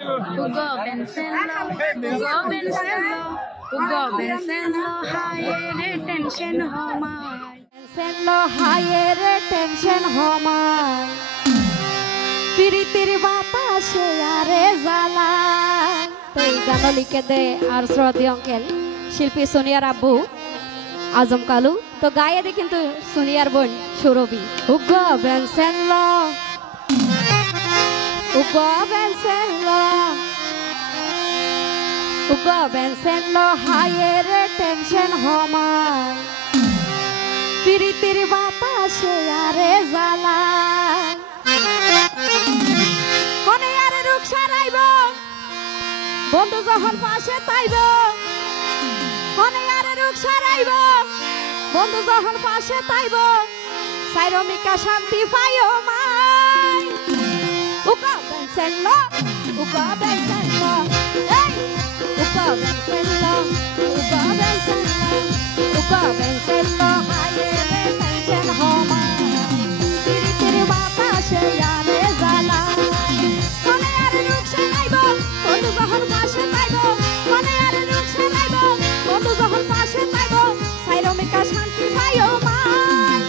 Hugo Bensello, Hugo Bensello, Hugo Bensello, higher tension homai. Bensello, higher tension homai. Piritir বাতাসে আরে জ্বালা। তো এই গান লিখে দে আর শ্রদ্ধেয় অঙ্কেল শিল্পী সোনিয়ার আব্বু আজম কালু। তো গায়ে দে কিন্তু সোনিয়ার বোন সুরভি। Hugo Bensello, Hugo Bensello, Hugo Bensello, higher tension homai. Piritir বাতাসে আরে জ্বালা। কোনে আরে রুখ সারাইব বন্ধু যখন পাশে তাইব। কোনে আরে রুখ সারাইব বন্ধু যখন পাশে তাইব। সাইরমিকা শান্তি পাইও মাই। Hugo Bensello, Hugo Bensello, hey! Hugo Bensello, Hugo Bensello, Hugo Bensello, higher tension homai. Piritir বাতাসে আরে জ্বালা। কোনে আরে রুখ সারাইব বন্ধু যখন পাশে তাইব। কোনে আরে রুখ সারাইব বন্ধু যখন পাশে তাইব। সাইরমিকা শান্তি পাইও মাই।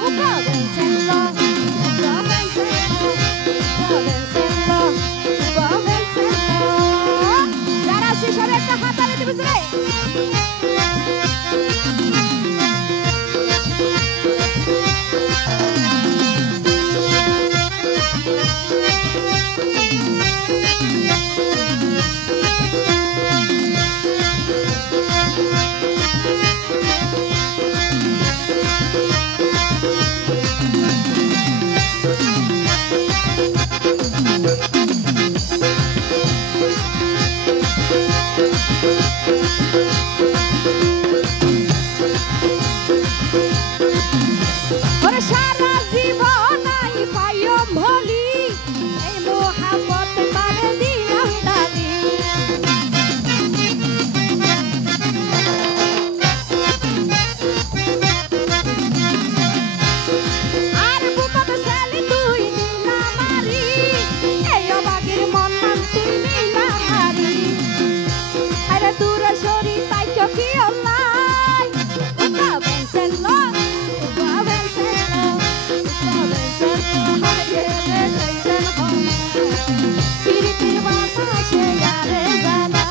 Hugo Bensello, Hugo Bensello, Hugo Bensello, Hugo Bensello. যারা আছি সবাই একটা হাত তালি দিবি রে। ওরে সারা জীবন নাই পাইম ভুলি এই মোহাব্বত তারে দিলাম ডালি। আর বুকত সালি তুই নীলা মারি এই অবাগের মন মান তুই নীলা হারি। আরে দূরে সরি তাই কি অল্লাই। Hugo Bensello, Hugo Bensello, Hugo Bensello, higher tension homai. Piritir বাতাসে আরে জ্বালা।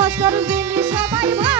হস্কর জিনিস সবাই ভাই।